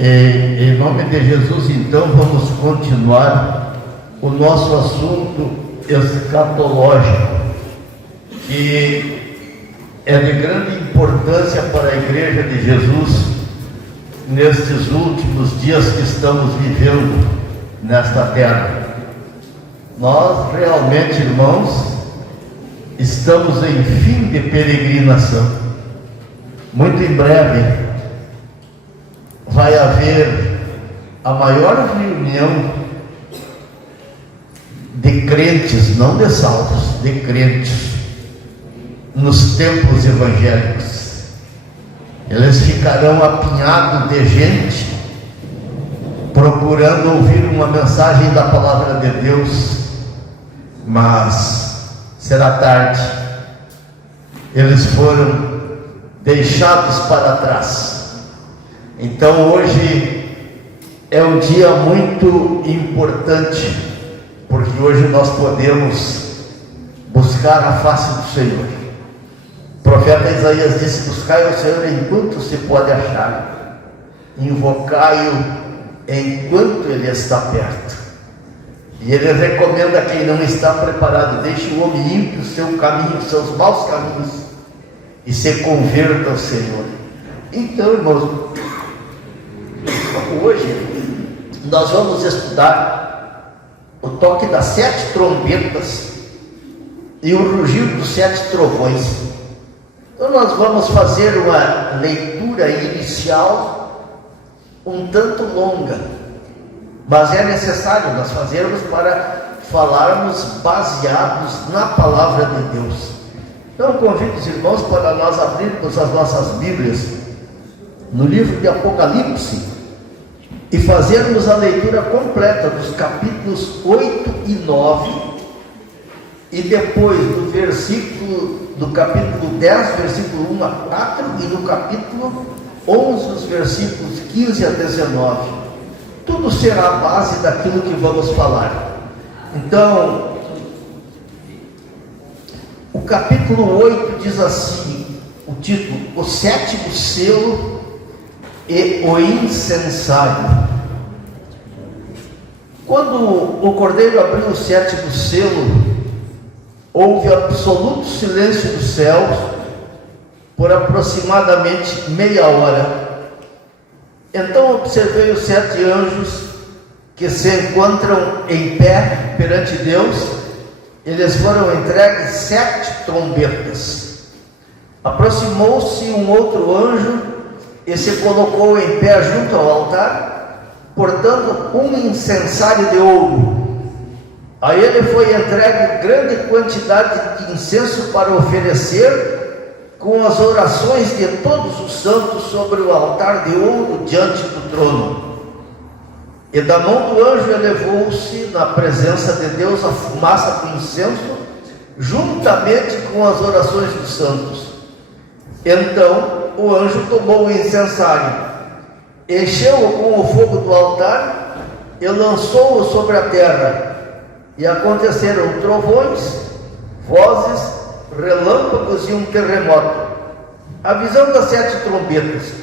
Em nome de Jesus, então, vamos continuar o nosso assunto escatológico, que é de grande importância para a Igreja de Jesus nestes últimos dias que estamos vivendo nesta terra. Nós realmente, irmãos, estamos em fim de peregrinação. Muito em breve vai haver a maior reunião de crentes, não de salvos, de crentes, nos templos evangélicos. Eles ficarão apinhados de gente, procurando ouvir uma mensagem da palavra de Deus, mas será tarde. Eles foram deixados para trás. Então hoje é um dia muito importante, porque hoje nós podemos buscar a face do Senhor. O profeta Isaías disse: buscai o Senhor enquanto se pode achar, invocai-o enquanto Ele está perto. E Ele recomenda a quem não está preparado: deixe o homem ímpio o seu caminho, os seus maus caminhos, e se converta ao Senhor. Então, irmãos, hoje nós vamos estudar o toque das 7 trombetas e o rugir dos 7 trovões. Então nós vamos fazer uma leitura inicial um tanto longa, mas é necessário nós fazermos para falarmos baseados na palavra de Deus. Então convido os irmãos para nós abrirmos as nossas Bíblias no livro de Apocalipse e fazermos a leitura completa dos capítulos 8 e 9, e depois do capítulo 10, versículo 1 a 4, e do capítulo 11, os versículos 15 a 19. Tudo será a base daquilo que vamos falar. Então, o capítulo 8 diz assim, o título: o 7º selo e o incensário. Quando o Cordeiro abriu o 7º selo, houve absoluto silêncio dos céus por aproximadamente meia hora. Então observei os 7 anjos que se encontram em pé perante Deus. Eles foram entregues 7 trombetas. Aproximou-se um outro anjo e se colocou em pé junto ao altar, portando um incensário de ouro. A ele foi entregue grande quantidade de incenso para oferecer com as orações de todos os santos sobre o altar de ouro diante do trono. E da mão do anjo elevou-se na presença de Deus a fumaça do incenso, juntamente com as orações dos santos. Então o anjo tomou o incensário, encheu-o com o fogo do altar e lançou-o sobre a terra. E aconteceram trovões, vozes, relâmpagos e um terremoto. A visão das 7 trombetas.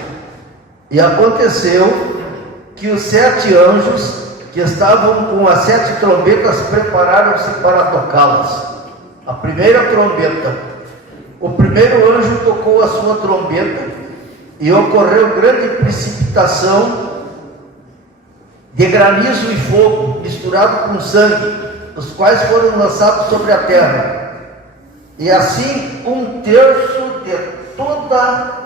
E aconteceu que os 7 anjos que estavam com as 7 trombetas prepararam-se para tocá-las. A primeira trombeta. O primeiro anjo tocou a sua trombeta e ocorreu grande precipitação de granizo e fogo misturado com sangue, os quais foram lançados sobre a terra. E assim um terço de toda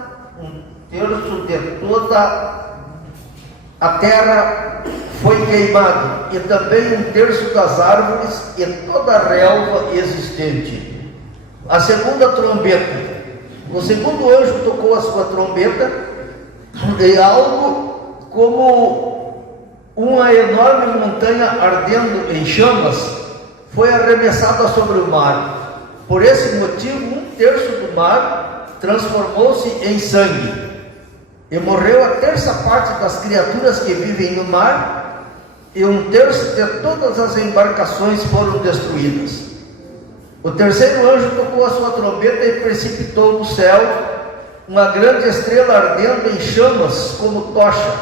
a terra foi queimado, e também um terço das árvores e toda a relva existente. A segunda trombeta. O segundo anjo tocou a sua trombeta, e algo como uma enorme montanha ardendo em chamas foi arremessada sobre o mar. Por esse motivo, um terço do mar transformou-se em sangue, e morreu a terça parte das criaturas que vivem no mar, e um terço de todas as embarcações foram destruídas. O terceiro anjo tocou a sua trombeta e precipitou no céu uma grande estrela ardendo em chamas como tocha,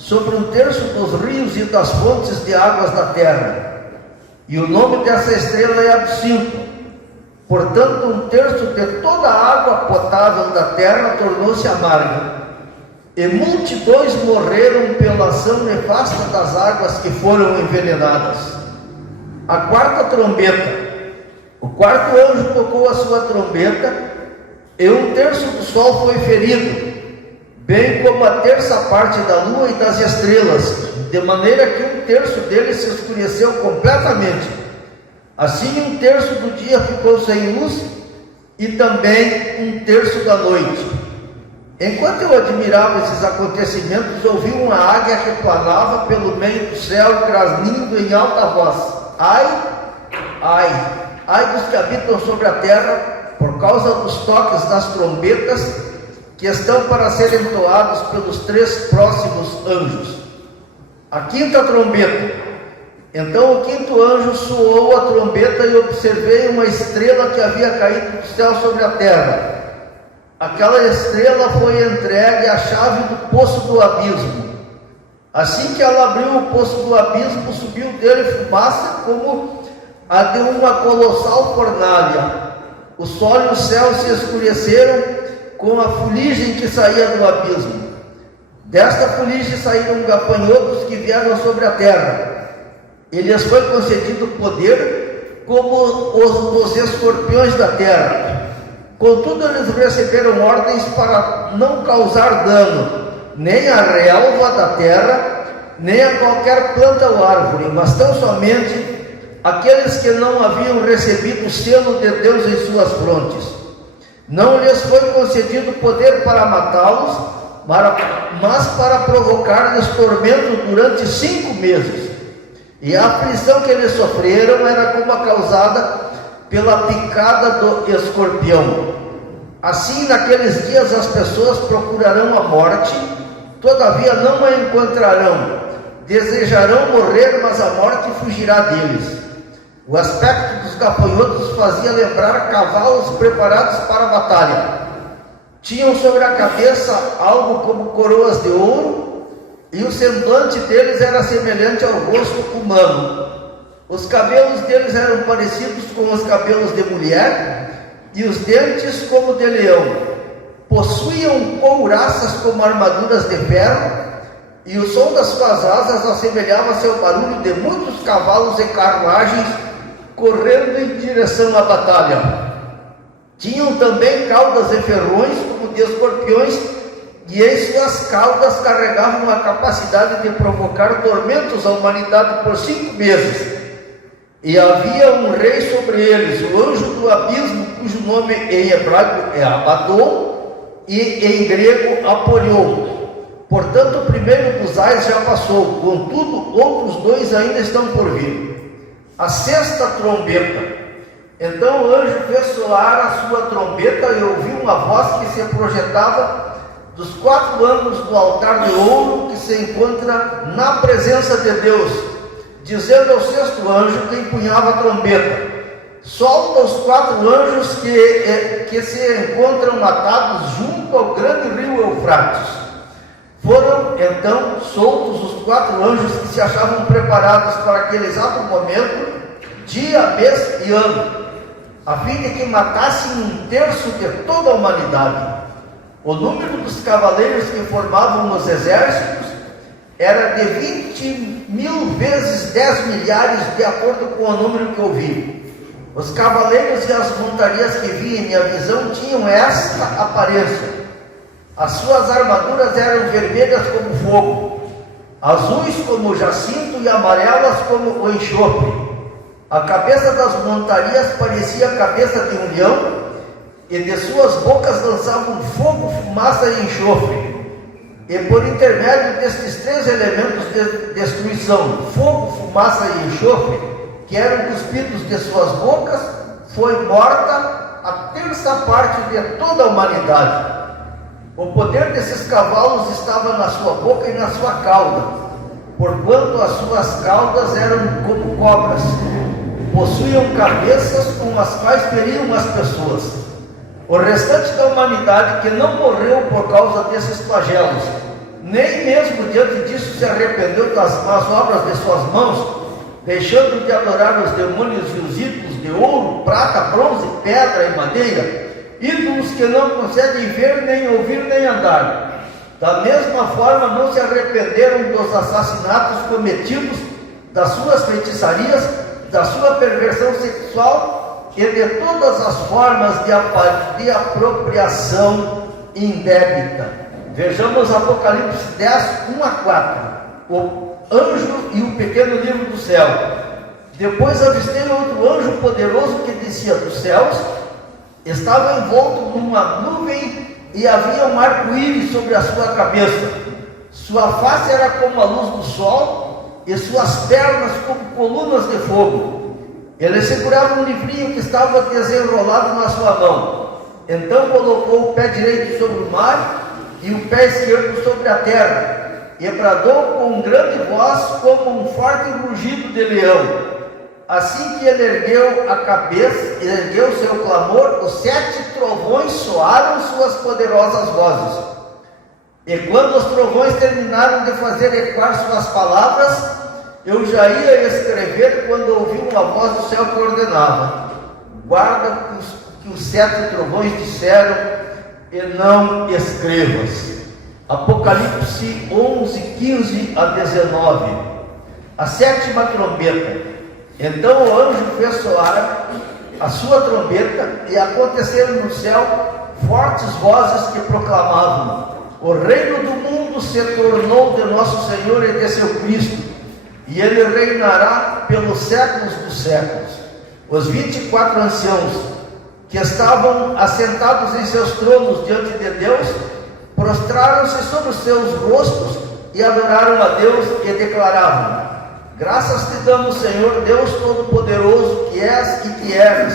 sobre um terço dos rios e das fontes de águas da terra. E o nome dessa estrela é Absinto. Portanto, um terço de toda a água potável da terra tornou-se amarga. E multidões morreram pela ação nefasta das águas que foram envenenadas. A quarta trombeta. O quarto anjo tocou a sua trombeta, e um terço do sol foi ferido, bem como a terça parte da lua e das estrelas, de maneira que um terço deles se escureceu completamente. Assim, um terço do dia ficou sem luz, e também um terço da noite. Enquanto eu admirava esses acontecimentos, ouvi uma águia que planava pelo meio do céu, grasnindo em alta voz: ai, ai, ai dos que habitam sobre a terra, por causa dos toques das trombetas que estão para serem entoados pelos 3 próximos anjos. A quinta trombeta. Então o quinto anjo soou a trombeta e observei uma estrela que havia caído do céu sobre a terra. Aquela estrela foi entregue à chave do poço do abismo. Assim que ela abriu o poço do abismo, subiu dele fumaça como a de uma colossal fornalha. O sol e o céu se escureceram com a fuligem que saía do abismo. Desta fuligem saíram gafanhotos que vieram sobre a terra. E lhes foi concedido poder como os escorpiões da terra. Contudo, eles receberam ordens para não causar dano, nem à relva da terra, nem a qualquer planta ou árvore, mas tão somente aqueles que não haviam recebido o selo de Deus em suas frontes. Não lhes foi concedido poder para matá-los, mas para provocar-lhes tormento durante 5 meses. E a aflição que eles sofreram era como a causada pela picada do escorpião. Assim, naqueles dias as pessoas procurarão a morte, todavia não a encontrarão. Desejarão morrer, mas a morte fugirá deles. O aspecto dos gafanhotos fazia lembrar cavalos preparados para a batalha. Tinham sobre a cabeça algo como coroas de ouro, e o semblante deles era semelhante ao rosto humano. Os cabelos deles eram parecidos com os cabelos de mulher, e os dentes como de leão. Possuíam couraças como armaduras de ferro, e o som das suas asas assemelhava-se ao barulho de muitos cavalos e carruagens correndo em direção à batalha. Tinham também caudas e ferrões como de escorpiões, e em suas caudas carregavam a capacidade de provocar tormentos à humanidade por 5 meses. E havia um rei sobre eles, o anjo do abismo, cujo nome em hebraico é Abaddon e em grego Apolion. Portanto, o primeiro dos ais já passou, contudo, outros 2 ainda estão por vir. A sexta trombeta. Então o anjo fez soar a sua trombeta e ouviu uma voz que se projetava dos 4 ângulos do altar de ouro que se encontra na presença de Deus, dizendo ao sexto anjo que empunhava a trombeta: solta os 4 anjos que se encontram atados junto ao grande rio Eufrates. Foram então soltos os 4 anjos que se achavam preparados para aquele exato momento, dia, mês e ano, a fim de que matassem um terço de toda a humanidade. O número dos cavaleiros que formavam os exércitos era de 20.000 vezes 10 milhares, de acordo com o número que eu vi. Os cavaleiros e as montarias que vi em minha visão tinham esta aparência: as suas armaduras eram vermelhas como fogo, azuis como o jacinto e amarelas como o enxofre. A cabeça das montarias parecia a cabeça de um leão, e de suas bocas lançavam fogo, fumaça e enxofre. E por intermédio destes 3 elementos de destruição, fogo, fumaça e enxofre, que eram cuspidos de suas bocas, foi morta a terça parte de toda a humanidade. O poder desses cavalos estava na sua boca e na sua cauda, porquanto as suas caudas eram como cobras. Possuíam cabeças com as quais feriam as pessoas. O restante da humanidade que não morreu por causa desses flagelos nem mesmo diante disso se arrependeu das más obras de suas mãos, deixando de adorar os demônios e os ídolos de ouro, prata, bronze, pedra e madeira, ídolos que não conseguem ver, nem ouvir, nem andar. Da mesma forma, não se arrependeram dos assassinatos cometidos, das suas feitiçarias, da sua perversão sexual e de todas as formas de apropriação indébita. Vejamos Apocalipse 10, 1 a 4. O anjo e o pequeno livro do céu. Depois avistei outro anjo poderoso que descia dos céus, estava envolto numa nuvem e havia um arco-íris sobre a sua cabeça. Sua face era como a luz do sol e suas pernas como colunas de fogo. Ele segurava um livrinho que estava desenrolado na sua mão. Então colocou o pé direito sobre o mar e o pé esquerdo sobre a terra, e bradou com grande voz como um forte rugido de leão. Assim que ele ergueu a cabeça, ergueu seu clamor, os 7 trovões soaram suas poderosas vozes. E quando os trovões terminaram de fazer ecoar suas palavras, eu já ia escrever quando ouvi uma voz do céu que ordenava: guarda o que os 7 trovões disseram e não escrevas. Apocalipse 11, 15 a 19. A 7ª trombeta. Então o anjo fez soar a sua trombeta, e aconteceram no céu fortes vozes que proclamavam: o reino do mundo se tornou de nosso Senhor e de seu Cristo, e ele reinará pelos séculos dos séculos. Os 24 anciãos que estavam assentados em seus tronos diante de Deus prostraram-se sobre os seus rostos e adoraram a Deus e declaravam: graças te damos, Senhor Deus Todo-Poderoso, que és e que eres,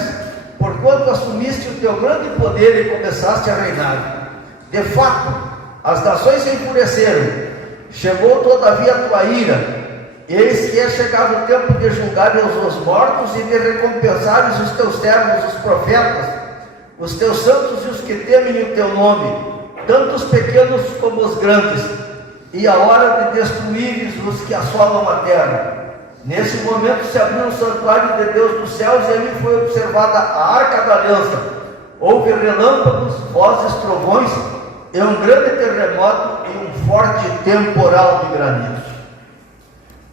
porquanto assumiste o teu grande poder e começaste a reinar. De fato, as nações se enfureceram, chegou todavia a tua ira. Eis que é chegado o tempo de julgares os mortos e de recompensares os teus servos, os profetas, os teus santos e os que temem o teu nome, tanto os pequenos como os grandes, e a hora de destruíres os que assolam a terra. Nesse momento se abriu o santuário de Deus dos céus, e ali foi observada a arca da aliança. Houve relâmpagos, vozes, trovões, e um grande terremoto e um forte temporal de granizo.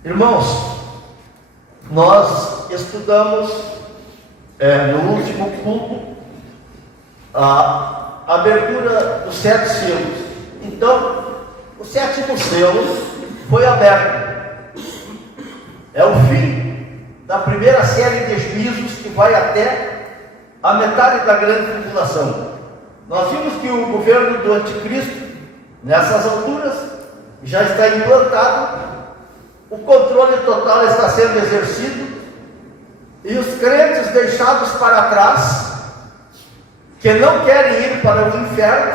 Irmãos, nós estudamos no último culto a abertura dos 7 selos. Então, o 7º selo foi aberto. É o fim da primeira série de juízos que vai até a metade da grande tribulação. Nós vimos que o governo do anticristo, nessas alturas, já está implantado, o controle total está sendo exercido, e os crentes deixados para trás, que não querem ir para o inferno,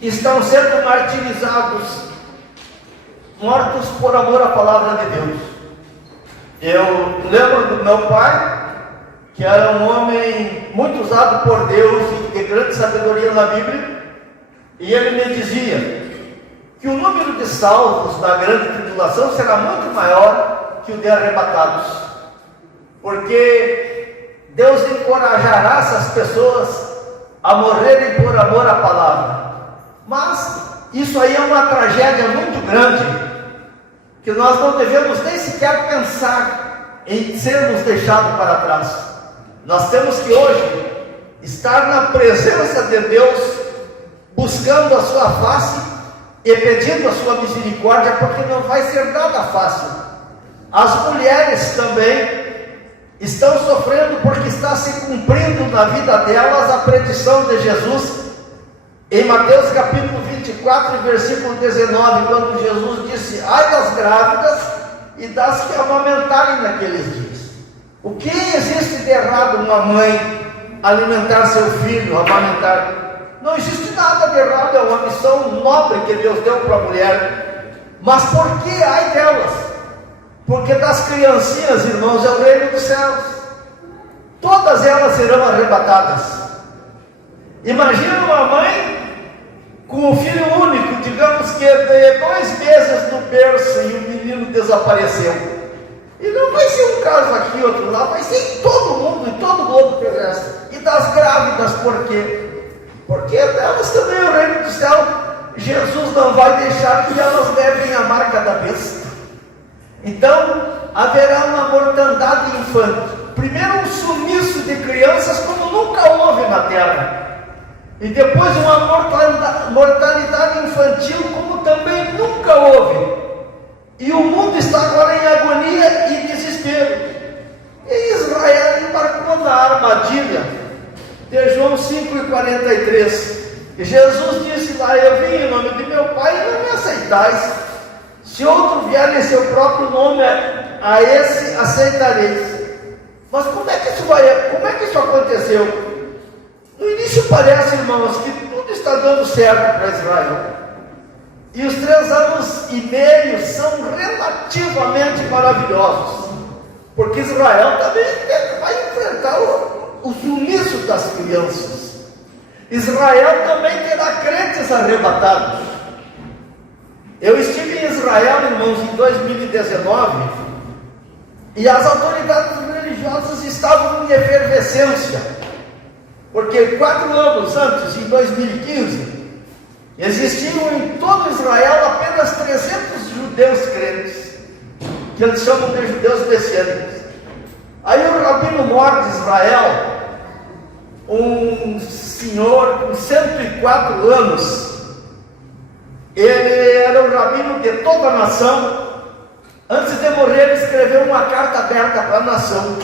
estão sendo martirizados, mortos por amor à palavra de Deus. Eu lembro do meu pai, que era um homem muito usado por Deus e de grande sabedoria na Bíblia, e ele me dizia que o número de salvos da grande tribulação será muito maior que o de arrebatados, porque Deus encorajará essas pessoas a morrerem por amor à palavra. Mas isso aí é uma tragédia muito grande, que nós não devemos nem sequer pensar em sermos deixados para trás. Nós temos que hoje estar na presença de Deus, buscando a sua face e pedindo a sua misericórdia, porque não vai ser nada fácil. As mulheres também estão sofrendo, porque está se cumprindo na vida delas a predição de Jesus em Mateus capítulo 24, versículo 19, quando Jesus disse: ai das grávidas e das que amamentarem naqueles dias. O que existe de errado uma mãe alimentar seu filho, amamentar? Não existe nada de errado, é uma missão nobre que Deus deu para a mulher. Mas por que ai delas? Porque das criancinhas, irmãos, é o reino dos céus. Todas elas serão arrebatadas. Imagina uma mãe com um filho único, digamos que berço e o menino desapareceu. E não vai ser um caso aqui, outro lá, vai ser em todo mundo, em todo o globo terrestre. E das grávidas, por quê? Porque elas também, o reino do céu, Jesus não vai deixar que elas levem a marca da besta. Então, haverá uma mortandade infantil. Primeiro, um sumiço de crianças como nunca houve na terra. E depois, uma mortalidade infantil como também nunca houve. E o mundo está agora em agonia e desespero. E Israel embarcou na armadilha de João 5,43. E Jesus disse lá: eu vim em nome de meu Pai e não me aceitais. Se outro vier em seu próprio nome, a esse aceitareis. Mas como é que isso aconteceu? No início parece, irmãos, que tudo está dando certo para Israel. E os 3 anos e meio são relativamente maravilhosos. Porque Israel também vai enfrentar o sumiço das crianças. Israel também terá crentes arrebatados. Eu estive em Israel, irmãos, em 2019, e as autoridades religiosas estavam em efervescência, porque 4 anos antes, em 2015, existiam em todo Israel apenas 300 judeus crentes, que eles chamam de judeus messiânicos. Aí o rabino mor de Israel, um senhor com 104 anos, ele era o rabino de toda a nação. Antes de morrer, ele escreveu uma carta aberta para a nação.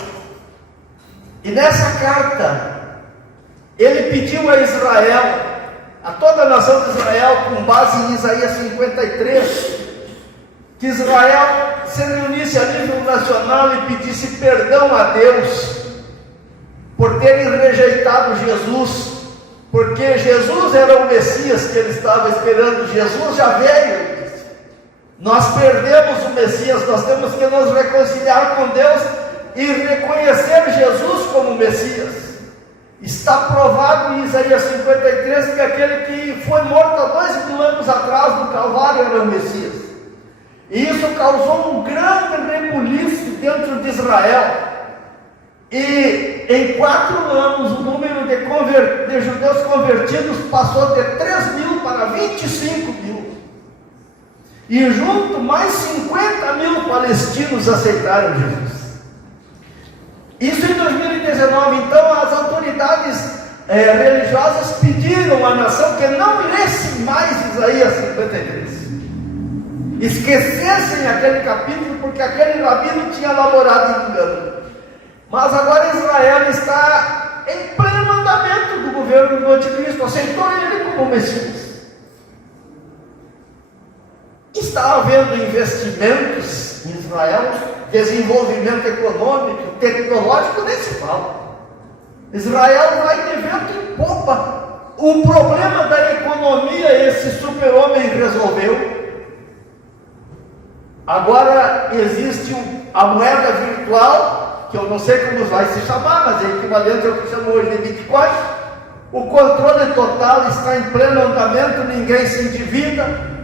E nessa carta, ele pediu a Israel, a toda a nação de Israel, com base em Isaías 53, que Israel se reunisse a nível nacional e pedisse perdão a Deus por terem rejeitado Jesus, porque Jesus era o Messias que ele estava esperando. Jesus já veio. Nós perdemos o Messias, nós temos que nos reconciliar com Deus e reconhecer Jesus como Messias. Está provado em Isaías 53 que aquele que foi morto há 2000 anos atrás no Calvário era o Messias. E isso causou um grande rebuliço dentro de Israel. E em 4 anos o número de judeus convertidos passou de 3.000 para 25.000. E junto mais 50.000 palestinos aceitaram Jesus. Isso em 2019. Então as autoridades religiosas pediram à nação que não lesse mais Isaías 53, esquecessem aquele capítulo, porque aquele rabino tinha elaborado engano. Mas agora Israel está em pleno andamento do governo do anticristo, aceitou ele como Messias. Está havendo investimentos em Israel, desenvolvimento econômico, tecnológico, nem se fala. Israel vai de vento em popa. O problema da economia esse super-homem resolveu. Agora existe a moeda virtual, que eu não sei como vai se chamar, mas é equivalente ao que chamam hoje de Bitcoin. O controle total está em pleno andamento, ninguém se endivida.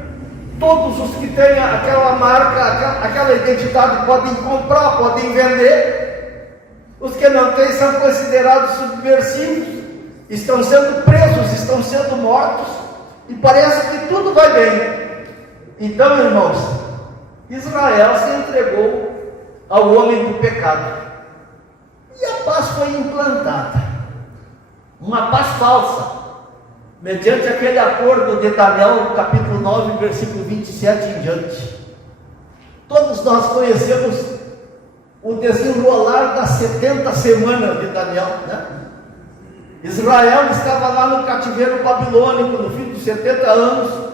Todos os que têm aquela marca, aquela identidade podem comprar, podem vender. Os que não têm são considerados subversivos, estão sendo presos, estão sendo mortos, e parece que tudo vai bem. Então, irmãos, Israel se entregou ao homem do pecado, e a paz foi implantada, uma paz falsa, mediante aquele acordo de Daniel, capítulo 9, versículo 27 em diante. Todos nós conhecemos o desenrolar das 70 semanas de Daniel, né? Israel estava lá no cativeiro babilônico, no fim dos 70 anos.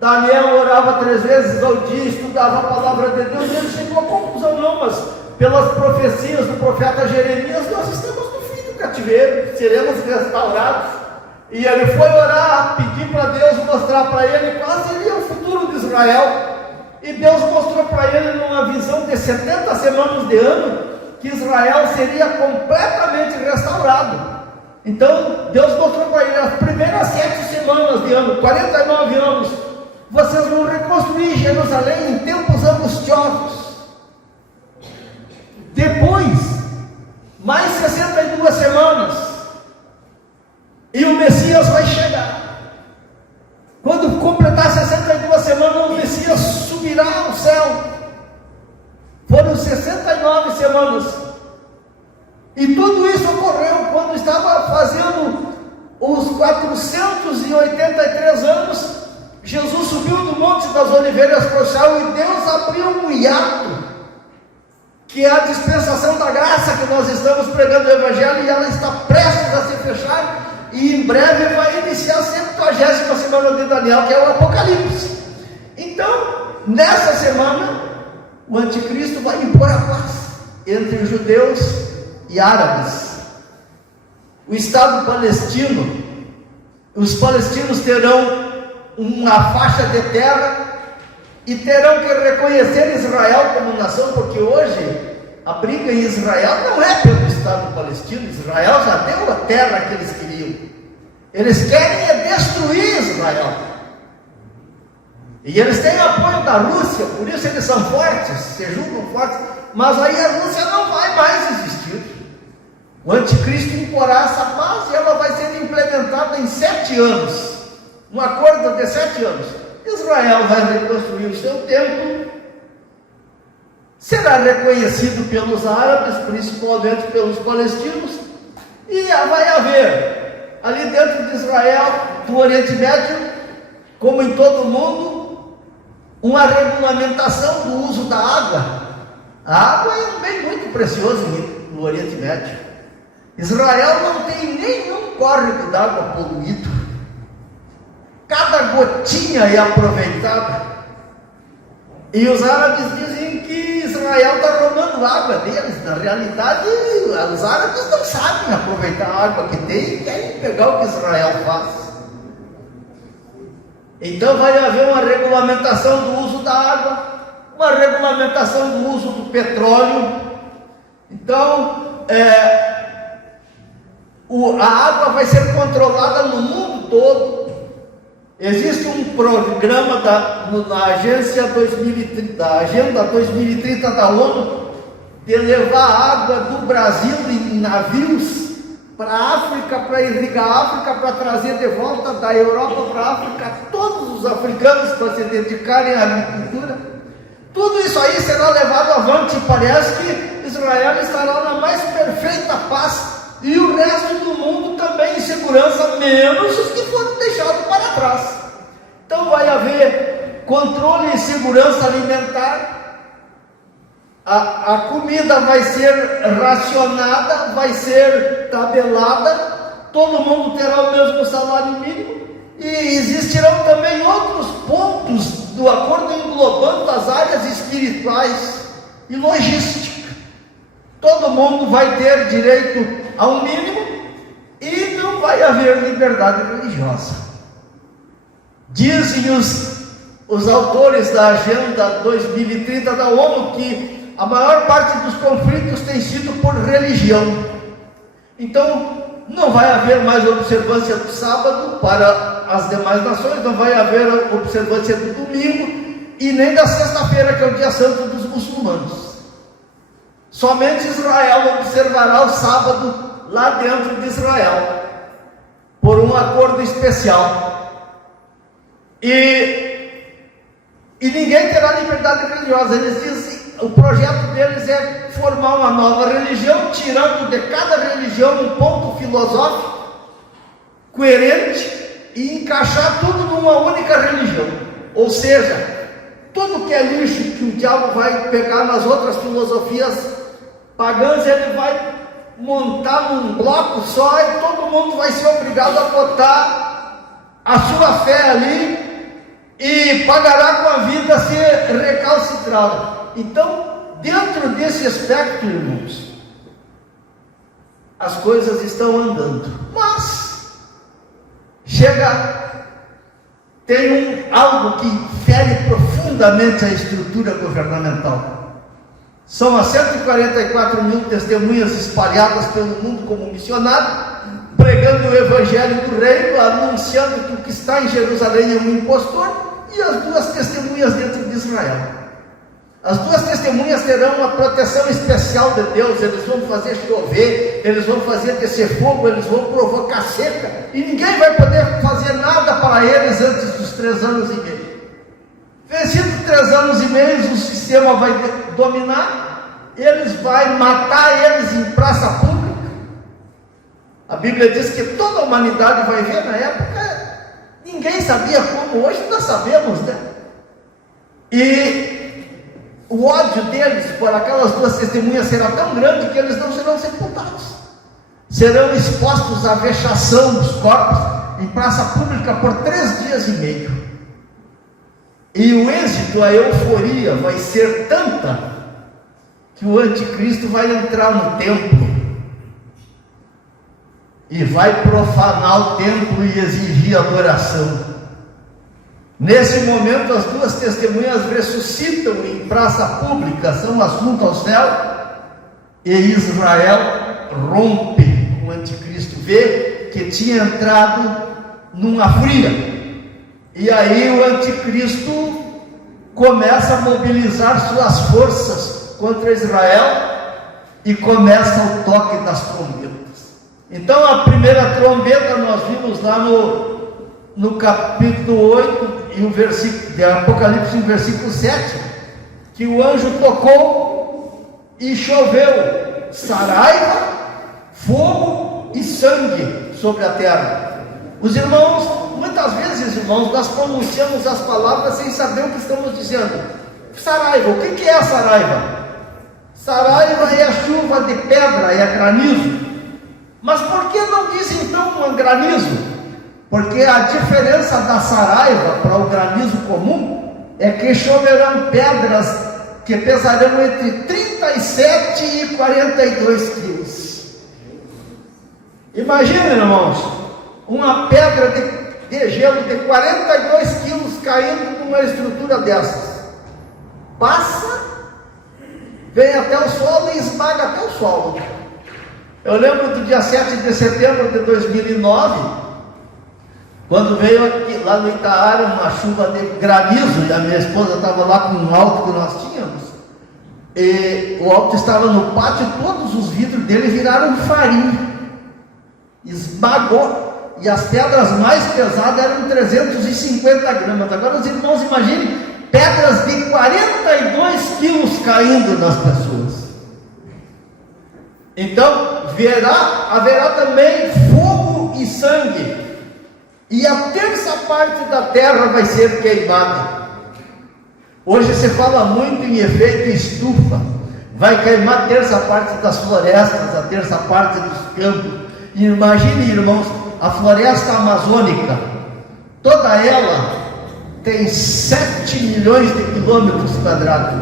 Daniel orava 3 vezes ao dia, estudava a palavra de Deus, e ele chegou à conclusão: não, mas pelas profecias do profeta Jeremias, nós estamos no fim do cativeiro, seremos restaurados. E ele foi orar, pedir para Deus mostrar para ele qual seria o futuro de Israel. E Deus mostrou para ele, numa visão de 70 semanas de ano, que Israel seria completamente restaurado. Então Deus mostrou para ele: as primeiras 7 semanas de ano, 49 anos, vocês vão reconstruir reconstruir Jerusalém em tempos angustiosos. Depois, mais 62 semanas, e o Messias vai chegar. Quando completar 62 semanas, o Messias subirá ao céu. Foram 69 semanas. E tudo isso ocorreu quando estava fazendo os 483 anos. Jesus subiu do Monte das Oliveiras para o céu e Deus abriu um hiato, que é a dispensação da graça que nós estamos pregando o Evangelho, e ela está prestes a se fechar, e em breve vai iniciar a 70ª semana de Daniel, que é o Apocalipse. Então, nessa semana, o anticristo vai impor a paz entre os judeus e árabes. O Estado palestino, os palestinos terão uma faixa de terra e terão que reconhecer Israel como nação, porque hoje a briga em Israel não é pelo Estado palestino. Israel já deu a terra que eles queriam. Eles querem é destruir Israel. E eles têm apoio da Rússia, por isso eles são fortes, se julgam fortes, mas aí a Rússia não vai mais existir. O anticristo imporá essa paz e ela vai ser implementada em 7 anos. Um acordo de 7 anos. Israel vai reconstruir o seu templo, será reconhecido pelos árabes, principalmente pelos palestinos, e vai haver, ali dentro de Israel, do Oriente Médio, como em todo o mundo, uma regulamentação do uso da água. A água é um bem muito precioso no Oriente Médio. Israel não tem nenhum córrego d'água poluído. Cada gotinha é aproveitada. E os árabes dizem que Israel está roubando água deles. Na realidade, os árabes não sabem aproveitar a água que tem e querem pegar o que Israel faz. Então vai haver uma regulamentação do uso da água, uma regulamentação do uso do petróleo. Então, a água vai ser controlada no mundo todo. Existe um programa na Agenda 2030 da ONU de levar água do Brasil em navios para a África, para irrigar a África, para trazer de volta da Europa para a África todos os africanos para se dedicarem à agricultura. Tudo isso aí será levado avante, e parece que Israel estará na mais perfeita paz, e o resto do mundo também em segurança, menos os que foram deixados para trás. Então vai haver controle e segurança alimentar, a comida vai ser racionada, vai ser tabelada, todo mundo terá o mesmo salário mínimo, e existirão também outros pontos do acordo englobando as áreas espirituais e logística. Todo mundo vai ter direito a um mínimo e não vai haver liberdade religiosa. Dizem os autores da Agenda 2030 da ONU que a maior parte dos conflitos tem sido por religião. Então não vai haver mais observância do sábado para as demais nações, não vai haver observância do domingo e nem da sexta-feira, que é o dia santo dos muçulmanos. Somente Israel observará o sábado lá dentro de Israel, por um acordo especial. E ninguém terá liberdade religiosa. Eles dizem, o projeto deles é formar uma nova religião, tirando de cada religião um ponto filosófico coerente e encaixar tudo numa única religião. Ou seja, tudo que é lixo que o diabo vai pegar nas outras filosofias pagãs, ele vai montar num bloco só e todo mundo vai ser obrigado a botar a sua fé ali e pagará com a vida se recalcitrá-la. Então, dentro desse aspecto, irmãos, as coisas estão andando, mas tem algo que fere profundamente a estrutura governamental. São as 144 mil testemunhas espalhadas pelo mundo como missionário, pregando o evangelho do reino, anunciando que o que está em Jerusalém é um impostor, e as 2 testemunhas de de Israel. As duas testemunhas terão uma proteção especial de Deus. Eles vão fazer chover, eles vão fazer descer fogo, eles vão provocar seca, e ninguém vai poder fazer nada para eles antes dos 3 anos e meio. Vencido 3 anos e meio, o sistema vai dominar, eles vão matar eles em praça pública. A Bíblia diz que toda a humanidade vai ver. Na época ninguém sabia como, hoje nós sabemos, né? E o ódio deles por aquelas duas testemunhas será tão grande que eles não serão sepultados, serão expostos à vexação dos corpos em praça pública por 3 dias e meio. E o êxito, a euforia vai ser tanta que o anticristo vai entrar no templo e vai profanar o templo e exigir adoração. Nesse momento, as duas testemunhas ressuscitam em praça pública, são assunto ao céu, e Israel rompe com o anticristo, vê que tinha entrado numa fria, e aí o anticristo começa a mobilizar suas forças contra Israel, e começa o toque das trombetas. Então a primeira trombeta nós vimos lá no capítulo 8, e o versículo de Apocalipse, no versículo 7, que o anjo tocou e choveu saraiva, fogo e sangue sobre a terra. Os irmãos, muitas vezes, irmãos, nós pronunciamos as palavras sem saber o que estamos dizendo. Saraiva, o que é a saraiva? Saraiva é a chuva de pedra, é granizo. Mas por que não diz então um granizo? Porque a diferença da saraiva para o granizo comum é que choverão pedras que pesarão entre 37 e 42 quilos. Imagina, irmãos, uma pedra de gelo de 42 quilos caindo numa estrutura dessas. Passa, vem até o solo e esmaga até o solo. Eu lembro do dia 7 de setembro de 2009, quando veio aqui, lá no Itaara, uma chuva de granizo, e a minha esposa estava lá com um alto que nós tínhamos, e o alto estava no pátio, todos os vidros dele viraram farinha, esmagou, e as pedras mais pesadas eram 350 gramas. Agora os irmãos imaginem, pedras de 42 quilos caindo nas pessoas. Então haverá também fogo e sangue, e a terça parte da terra vai ser queimada. Hoje se fala muito em efeito estufa. Vai queimar a terça parte das florestas, a terça parte dos campos. E imagine, irmãos, a floresta amazônica, toda ela tem 7 milhões de quilômetros quadrados.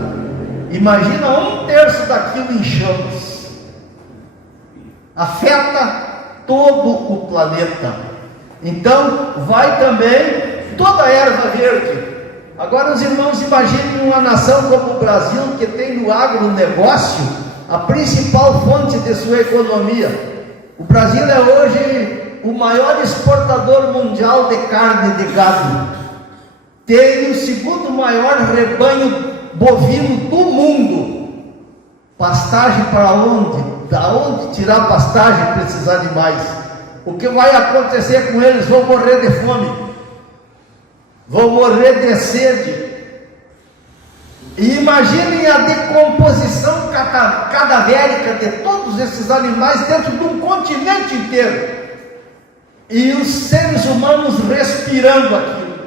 Imagina 1/3 daquilo em chamas. Afeta todo o planeta. Então, vai também toda a erva verde. Agora, os irmãos, imaginem uma nação como o Brasil, que tem no agronegócio a principal fonte de sua economia. O Brasil é hoje o maior exportador mundial de carne de gado. Tem o segundo maior rebanho bovino do mundo. Pastagem para onde? Da onde tirar pastagem para esses animais? O que vai acontecer com eles? Vão morrer de fome, vão morrer de sede. E imaginem a decomposição cadavérica de todos esses animais dentro de um continente inteiro, e os seres humanos respirando aquilo.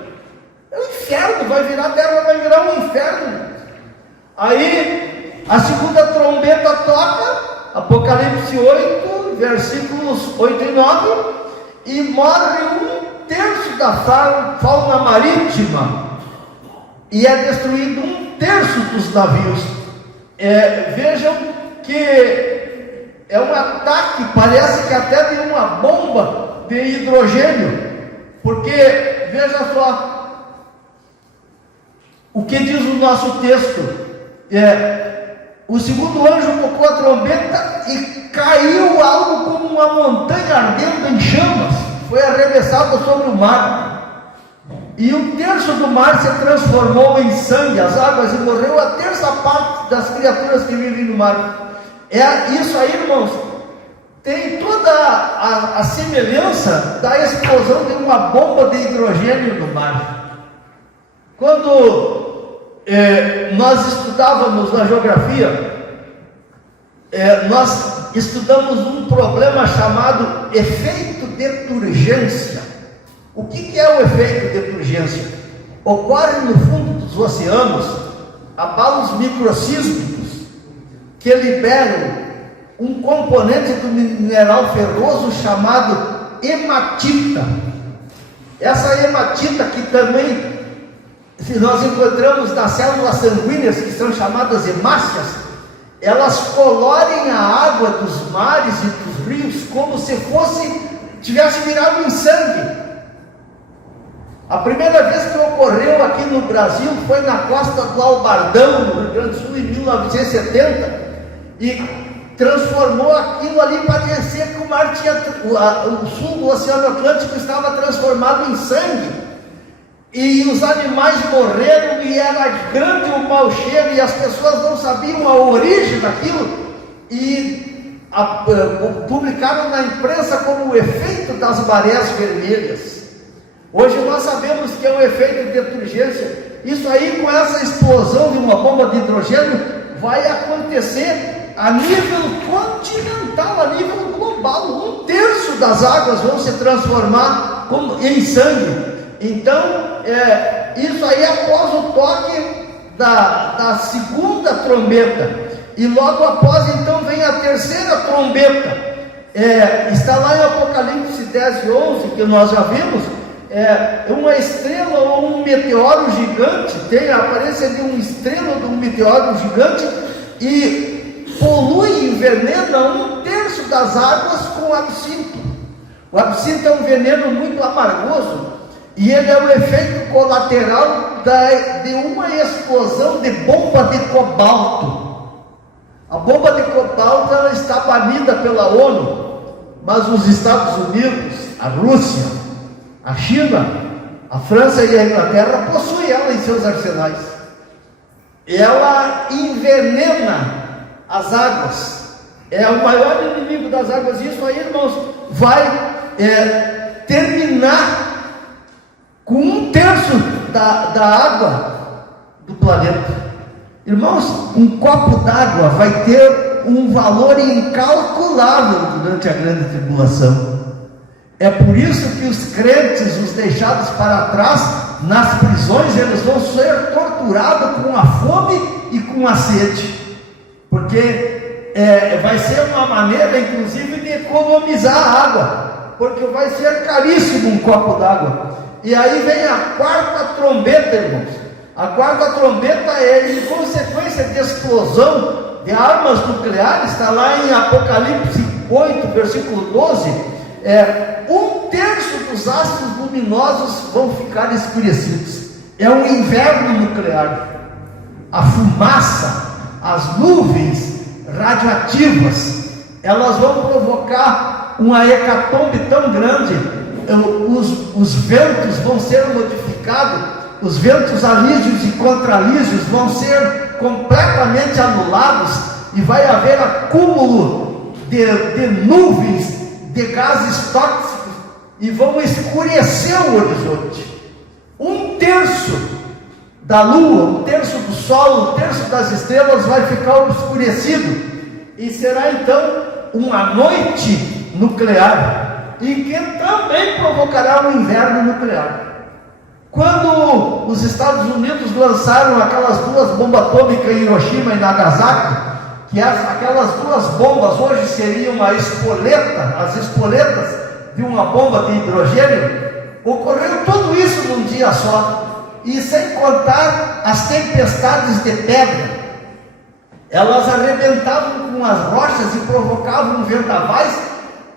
É um inferno, vai virar terra, vai virar um inferno. Aí a segunda trombeta toca, Apocalipse 8, versículos 8 e 9, e morre 1/3 da fauna marítima, e é destruído 1/3 dos navios. Vejam que é um ataque, parece que até de uma bomba de hidrogênio, porque veja só o que diz o nosso texto. O segundo anjo tocou a trombeta e caiu algo como uma montanha ardendo em chamas, foi arremessado sobre o mar. e um terço do mar se transformou em sangue, as águas, e morreu a terça parte das criaturas que vivem no mar. Isso aí, irmãos, tem toda a semelhança da explosão de uma bomba de hidrogênio no mar. Quando nós estudávamos na geografia, nós estudamos um problema chamado efeito de turgência. O que é o efeito de turgência? Ocorre no fundo dos oceanos abalos microsísmicos que liberam um componente do mineral ferroso chamado hematita. Essa hematita, que também nós encontramos nas células sanguíneas, que são chamadas hemácias, elas colorem a água dos mares e dos rios como se tivesse virado em sangue. A primeira vez que ocorreu aqui no Brasil foi na costa do Albardão, no Rio Grande do Sul, em 1970, e transformou aquilo ali, parecia que o mar o sul do Oceano Atlântico estava transformado em sangue, e os animais morreram, e era grande o mau cheiro, e as pessoas não sabiam a origem daquilo, e publicaram na imprensa como o efeito das marés vermelhas. Hoje nós sabemos que é o efeito de turgência. Isso aí, com essa explosão de uma bomba de hidrogênio, vai acontecer a nível continental, a nível global. Um terço das águas vão se transformar em sangue. Então, isso aí após o toque da segunda trombeta, e logo após então vem a terceira trombeta. Está lá em Apocalipse 10 e 11, que nós já vimos. Uma estrela ou um meteoro gigante, tem a aparência de uma estrela ou de um meteoro gigante, e polui e envenena um terço das águas com absinto. O absinto é um veneno muito amargoso, e ele é o efeito colateral de uma explosão de bomba de cobalto. A bomba de cobalto, ela está banida pela ONU, mas os Estados Unidos, a Rússia, a China, a França e a Inglaterra possuem ela em seus arsenais. Ela envenena as águas, é o maior inimigo das águas. Isso aí, irmãos, vai terminar com um terço da água do planeta. Irmãos, um copo d'água vai ter um valor incalculável durante a grande tribulação. É por isso que os crentes, os deixados para trás, nas prisões, eles vão ser torturados com a fome e com a sede, porque vai ser uma maneira, inclusive, de economizar a água, porque vai ser caríssimo um copo d'água. E aí vem a quarta trombeta, irmãos. A quarta trombeta é em consequência de explosão de armas nucleares, está lá em Apocalipse 8, versículo 12. Um terço dos astros luminosos vão ficar escurecidos. É um inverno nuclear. A fumaça, as nuvens radioativas, elas vão provocar uma hecatombe tão grande. Os ventos vão ser modificados, os ventos alísios e contralísios vão ser completamente anulados, e vai haver acúmulo de nuvens, de gases tóxicos, e vão escurecer o horizonte. Um terço da lua, um terço do sol, um terço das estrelas vai ficar obscurecido, e será então uma noite nuclear, e que também provocará um inverno nuclear. Quando os Estados Unidos lançaram aquelas duas bombas atômicas em Hiroshima e Nagasaki, que aquelas duas bombas hoje seriam as espoletas de uma bomba de hidrogênio, ocorreu tudo isso num dia só, e sem contar as tempestades de pedra. Elas arrebentavam com as rochas e provocavam vendavais,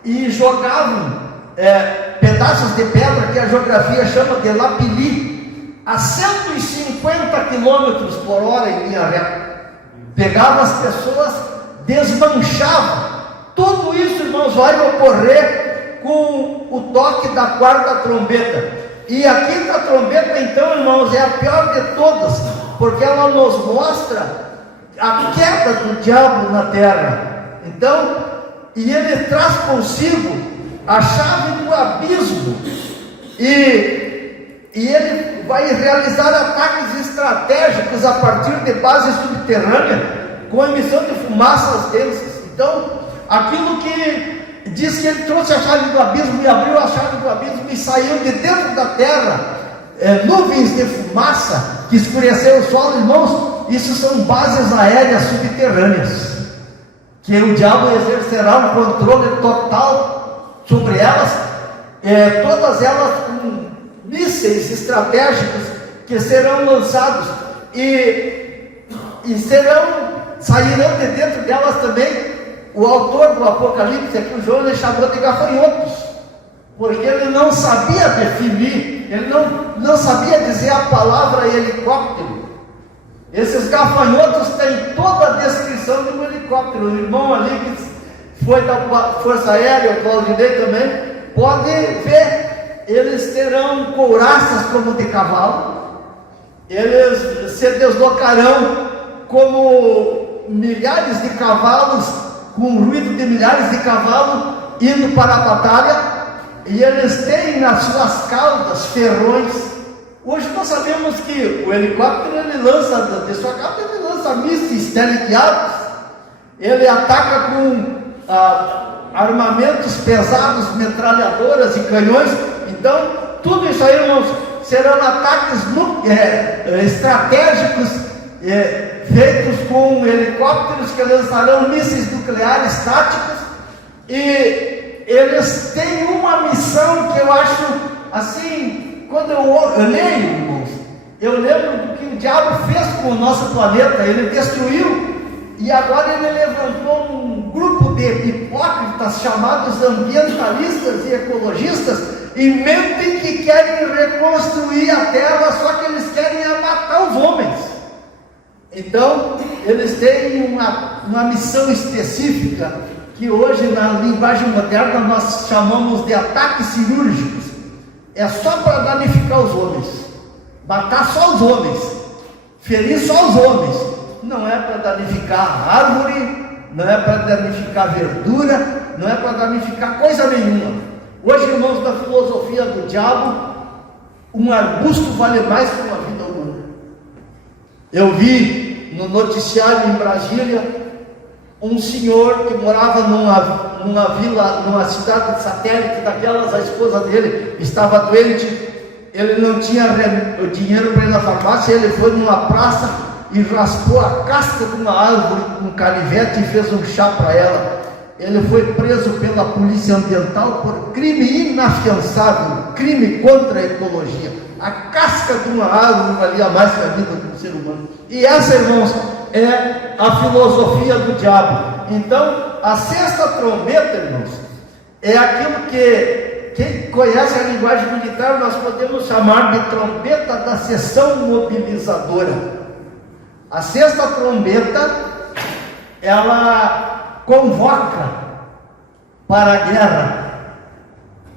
e jogavam pedaços de pedra, que a geografia chama de lapili, a 150 km por hora em linha reta. Pegava as pessoas, desmanchava. Tudo isso, irmãos, vai ocorrer com o toque da quarta trombeta. E a quinta trombeta, então, irmãos, é a pior de todas, porque ela nos mostra a queda do diabo na terra. Então, e ele traz consigo a chave do abismo, e ele vai realizar ataques estratégicos a partir de bases subterrâneas, com emissão de fumaças densas. Então, aquilo que diz que ele trouxe a chave do abismo e abriu a chave do abismo e saiu de dentro da terra, nuvens de fumaça que escureceu o solo, irmãos, isso são bases aéreas subterrâneas, que o diabo exercerá um controle total sobre elas, todas elas com mísseis estratégicos que serão lançados e sairão de dentro delas também. O autor do Apocalipse, aqui o João, ele chamou de gafanhotos, porque ele não sabia definir, ele não sabia dizer a palavra helicóptero. Esses gafanhotos têm toda a descrição de um helicóptero. O irmão ali que foi da Força Aérea, o Claudinei também, pode ver, eles terão couraças como de cavalo, eles se deslocarão como milhares de cavalos, com o ruído de milhares de cavalos indo para a batalha, e eles têm nas suas caudas ferrões. Hoje nós sabemos que o helicóptero, ele lança de sua cauda, ele lança mísseis teleguiados, ele ataca com armamentos pesados, metralhadoras e canhões. Então, tudo isso aí, irmãos, serão ataques estratégicos, feitos com helicópteros que lançarão mísseis nucleares táticos, e eles têm uma missão que eu acho assim, quando eu leio, irmãos, eu lembro do que o diabo fez com o nosso planeta. Ele destruiu, e agora ele levantou um grupo de hipócritas chamados ambientalistas e ecologistas, e mentem que querem reconstruir a terra, só que eles querem matar os homens. Então, eles têm uma missão específica, que hoje na linguagem moderna nós chamamos de ataques cirúrgicos. É só para danificar os homens, matar só os homens, ferir só os homens. Não é para danificar a árvore, não é para danificar verdura, não é para danificar coisa nenhuma. Hoje, irmãos, na filosofia do diabo, um arbusto vale mais que uma vida humana. Eu vi no noticiário em Brasília um senhor que morava numa vila, numa cidade satélite daquelas. A esposa dele estava doente, ele não tinha dinheiro para ir na farmácia. Ele foi numa praça e raspou a casca de uma árvore com um canivete e fez um chá para ela. Ele foi preso pela polícia ambiental por crime inafiançável, crime contra a ecologia. A casca de uma árvore valia mais que a vida de um ser humano. E essa, irmãos, é a filosofia do diabo. Então, a sexta trombeta, irmãos, é aquilo que quem conhece a linguagem militar nós podemos chamar de trombeta da seção mobilizadora. A sexta trombeta, ela convoca para a guerra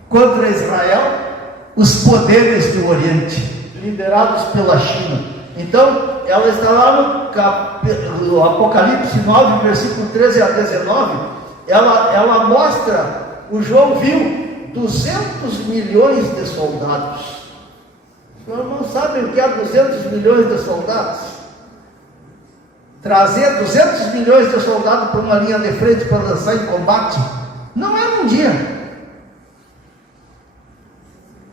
contra Israel os poderes do Oriente, liderados pela China. Então, ela está lá no Apocalipse 9, versículo 13 a 19, ela mostra, o João viu 200 milhões de soldados. Os senhores não sabem o que é 200 milhões de soldados? Trazer 200 milhões de soldados para uma linha de frente para lançar em combate, não é num dia.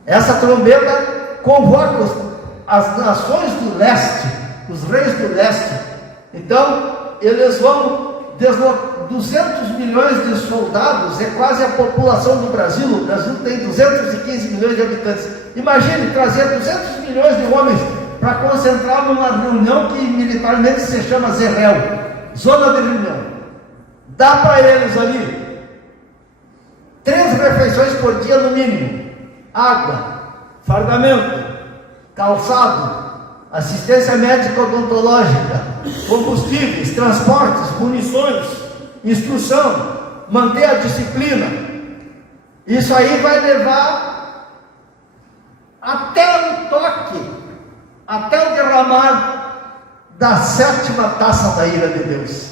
Essa trombeta convoca as nações do leste, os reis do leste. Então, eles vão deslocar 200 milhões de soldados, é quase a população do Brasil. O Brasil tem 215 milhões de habitantes. Imagine trazer 200 milhões de homens para concentrar numa reunião que militarmente se chama Zerrel, zona de reunião. Dá para eles ali 3 refeições por dia no mínimo: água, fardamento, calçado, assistência médica odontológica, combustíveis, transportes, munições, instrução, manter a disciplina. Isso aí vai levar até o toque, até o derramar da 7ª taça da ira de Deus.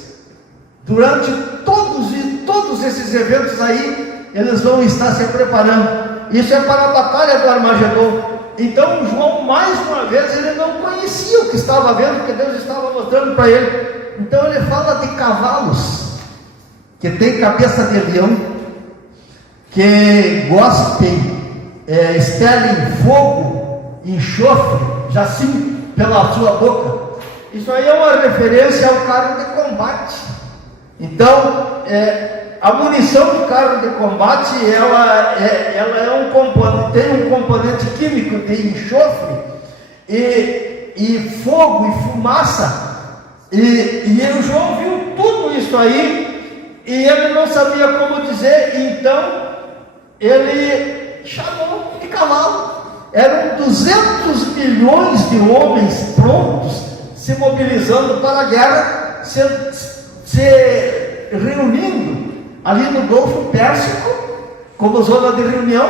Durante todos esses eventos aí, eles vão estar se preparando. Isso é para a batalha do Armagedon. Então João, mais uma vez, ele não conhecia o que estava vendo, que Deus estava mostrando para ele. Então ele fala de cavalos que tem cabeça de leão, que gospem, expelem fogo, enxofre, já sim, pela sua boca. Isso aí é uma referência ao carro de combate. Então, a munição do carro de combate, ela é um componente, tem um componente químico de enxofre e fogo e fumaça. E o João viu tudo isso aí e ele não sabia como dizer. Então ele chamou de cavalo. Eram 200 milhões de homens prontos, se mobilizando para a guerra, se reunindo ali no Golfo Pérsico, como zona de reunião.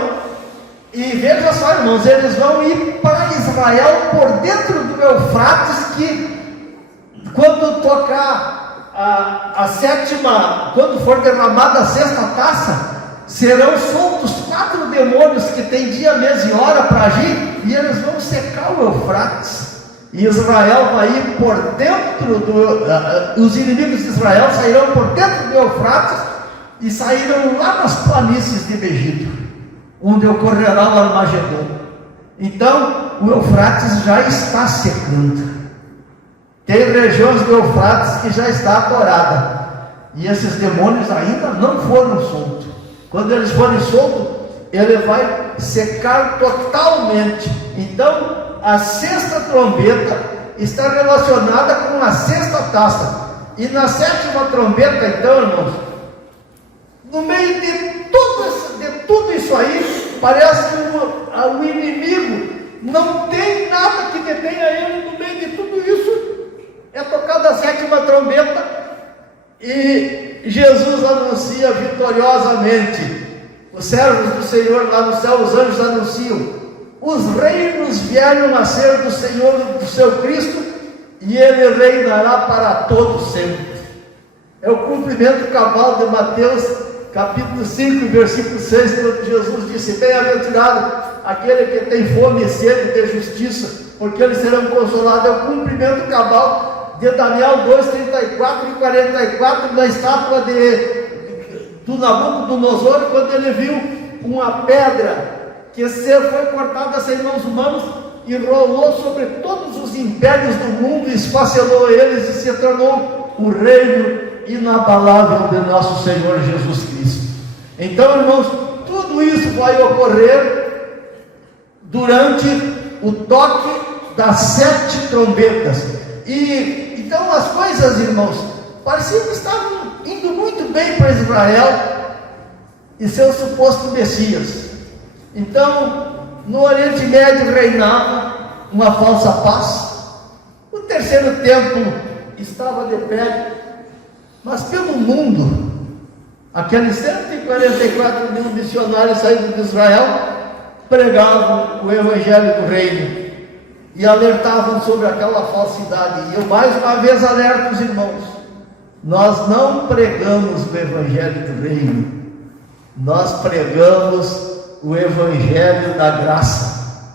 E veja só, irmãos, eles vão ir para Israel por dentro do Eufrates, que quando tocar a 7ª, quando for derramada a 6ª taça, serão soltos 4 demônios que têm dia, mês e hora para agir, e eles vão secar o Eufrates. E Israel vai ir por dentro os inimigos de Israel sairão por dentro do Eufrates e saíram lá nas planícies de Egito, onde ocorrerá o Armagedon. Então o Eufrates já está secando. Tem regiões do Eufrates que já está atorada, e esses demônios ainda não foram soltos. Quando eles forem soltos, ele vai secar totalmente. Então a 6ª trombeta está relacionada com a 6ª taça. E na 7ª trombeta, então, irmãos, no meio de tudo isso aí, parece que o inimigo não tem nada que detenha ele no meio de tudo isso. É tocada a 7ª trombeta e Jesus anuncia vitoriosamente. Os servos do Senhor lá no céu, os anjos anunciam: os reinos vieram a ser do Senhor, do seu Cristo, e ele reinará para todo sempre. É o cumprimento cabal de Mateus capítulo 5, versículo 6, quando Jesus disse: bem-aventurado aquele que tem fome e sede de justiça, porque eles serão consolados. É o cumprimento cabal de Daniel 2, 34 e 44, na estátua do Nabucodonosor, quando ele viu uma pedra que foi cortada sem mãos humanas e rolou sobre todos os impérios do mundo, esfacelou eles e se tornou o reino inabalável de nosso Senhor Jesus Cristo. Então, irmãos, tudo isso vai ocorrer durante o toque das 7 trombetas. E então as coisas, irmãos, pareciam que estavam indo muito bem para Israel e seu suposto Messias. Então, no Oriente Médio reinava uma falsa paz. O terceiro templo estava de pé, mas pelo mundo, aqueles 144 mil missionários saídos de Israel pregavam o evangelho do reino e alertavam sobre aquela falsidade. E eu mais uma vez alerto os irmãos: nós não pregamos o evangelho do reino, nós pregamos o evangelho da graça,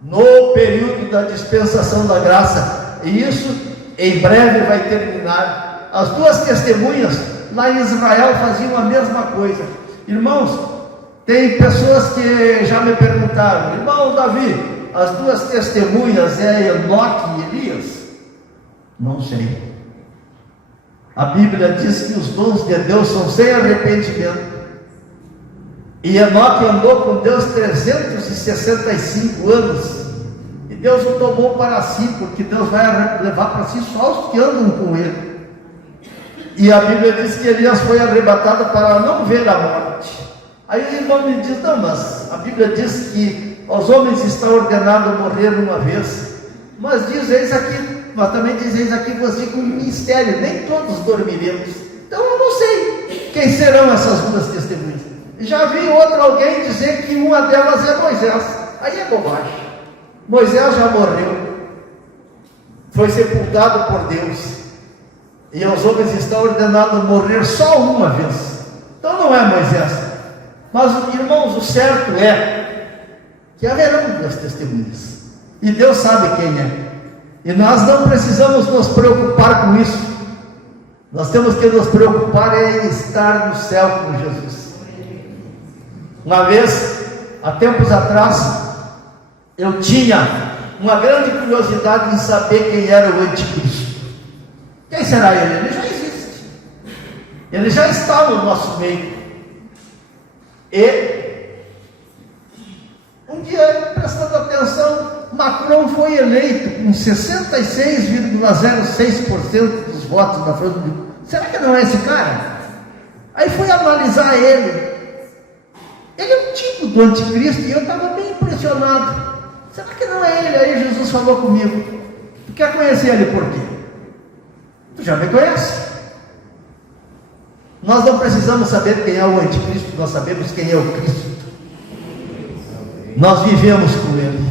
no período da dispensação da graça, e isso em breve vai terminar. As 2 testemunhas lá em Israel faziam a mesma coisa. Irmãos, tem pessoas que já me perguntaram: irmão Davi, as 2 testemunhas é Enoque e Elias? Não sei. A Bíblia diz que os dons de Deus são sem arrependimento. E Enoque andou com Deus 365 anos. E Deus o tomou para si, porque Deus vai levar para si só os que andam com ele. E a Bíblia diz que Elias foi arrebatado para não ver a morte. Aí o irmão me diz: não, mas a Bíblia diz que aos homens está ordenado morrer uma vez. Mas também dizeis aqui vos digo um mistério: nem todos dormiremos. Então eu não sei quem serão essas 2 testemunhas. Já vi alguém dizer que uma delas é Moisés. aí é bobagem. Moisés já morreu, foi sepultado por Deus, e os homens estão ordenados a morrer só uma vez. Então não é Moisés. Mas, irmãos, o certo é que haverão duas testemunhas, e Deus sabe quem é, e nós não precisamos nos preocupar com isso. Nós temos que nos preocupar em estar no céu com Jesus. Uma vez, há tempos atrás, eu tinha uma grande curiosidade em saber quem era o anticristo. Quem será ele? Ele já existe, ele já está no nosso meio. E um dia, prestando atenção, Macron foi eleito com 66,06% dos votos na França. Será que não é esse cara? Aí fui analisar ele. Ele é um tipo do anticristo e eu estava bem impressionado. Será que não é ele? Aí Jesus falou comigo: tu quer conhecer ele por quê? Tu já me conhece. Nós não precisamos saber quem é o anticristo, nós sabemos quem é o Cristo. Nós vivemos com ele.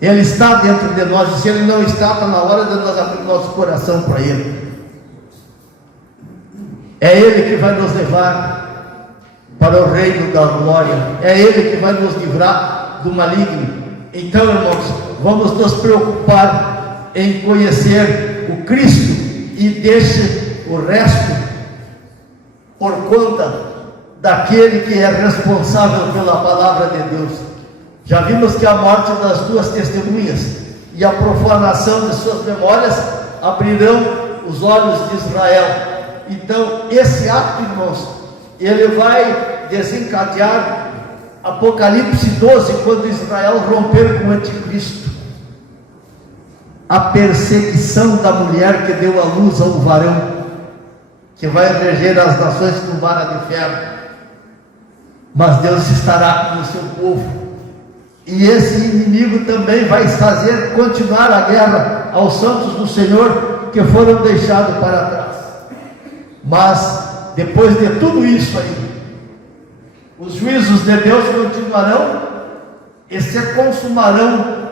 Ele está dentro de nós, e se ele não está, está na hora de nós abrir nosso coração para ele. É ele que vai nos levar para o reino da glória, é ele que vai nos livrar do maligno. Então, irmãos, vamos nos preocupar em conhecer o Cristo e deixe o resto por conta daquele que é responsável pela palavra de Deus. Já vimos que a morte das duas testemunhas e a profanação de suas memórias abrirão os olhos de Israel. Então, esse ato, irmãos, ele vai desencadear Apocalipse 12, quando Israel romper com o anticristo. A perseguição da mulher que deu à luz ao varão, que vai reger as nações com vara de ferro. Mas Deus estará com o seu povo. E esse inimigo também vai fazer continuar a guerra aos santos do Senhor que foram deixados para trás. Mas depois de tudo isso aí, os juízos de Deus continuarão e se consumarão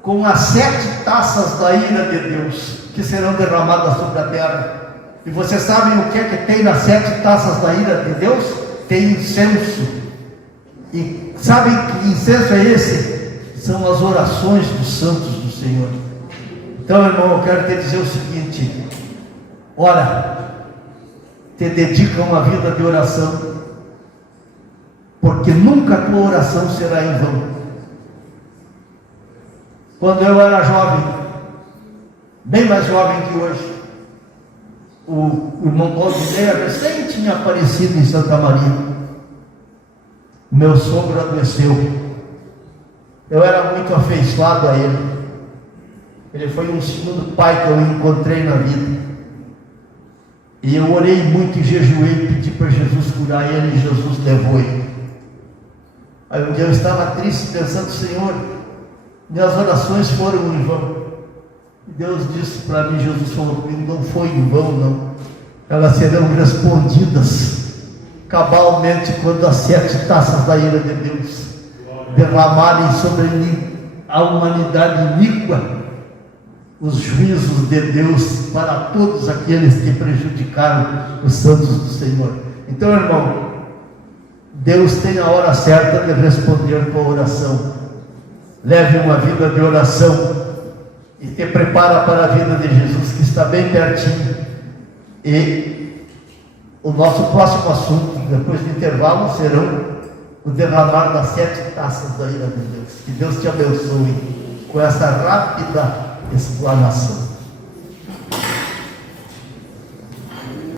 com as 7 taças da ira de Deus que serão derramadas sobre a terra. E vocês sabem o que é que tem nas 7 taças da ira de Deus? Tem incenso. E sabem que incenso é esse? São as orações dos santos do Senhor. Então, irmão, eu quero te dizer o seguinte: ora, te dedica a uma vida de oração, porque nunca a tua oração será em vão. Quando eu era jovem, bem mais jovem que hoje, o irmão Paulo de Leia recém tinha aparecido em Santa Maria. Meu sogro adoeceu. Eu era muito afeiçoado a ele. Ele foi um segundo pai que eu encontrei na vida. E eu orei muito e jejuei, pedi para Jesus curar ele, e Jesus levou ele. Aí um dia eu estava triste, pensando: Senhor, minhas orações foram em vão. E Deus disse para mim, Jesus falou comigo: não foi em vão, não. Elas serão respondidas cabalmente quando as 7 taças da ira de Deus derramarem sobre a humanidade iníqua os juízos de Deus para todos aqueles que prejudicaram os santos do Senhor. Então, irmão, Deus tem a hora certa de responder tua oração. Leve uma vida de oração e te prepara para a vida de Jesus, que está bem pertinho. E o nosso próximo assunto, depois do intervalo, serão o derramar das 7 taças da ira de Deus. Que Deus te abençoe com essa rápida explanação.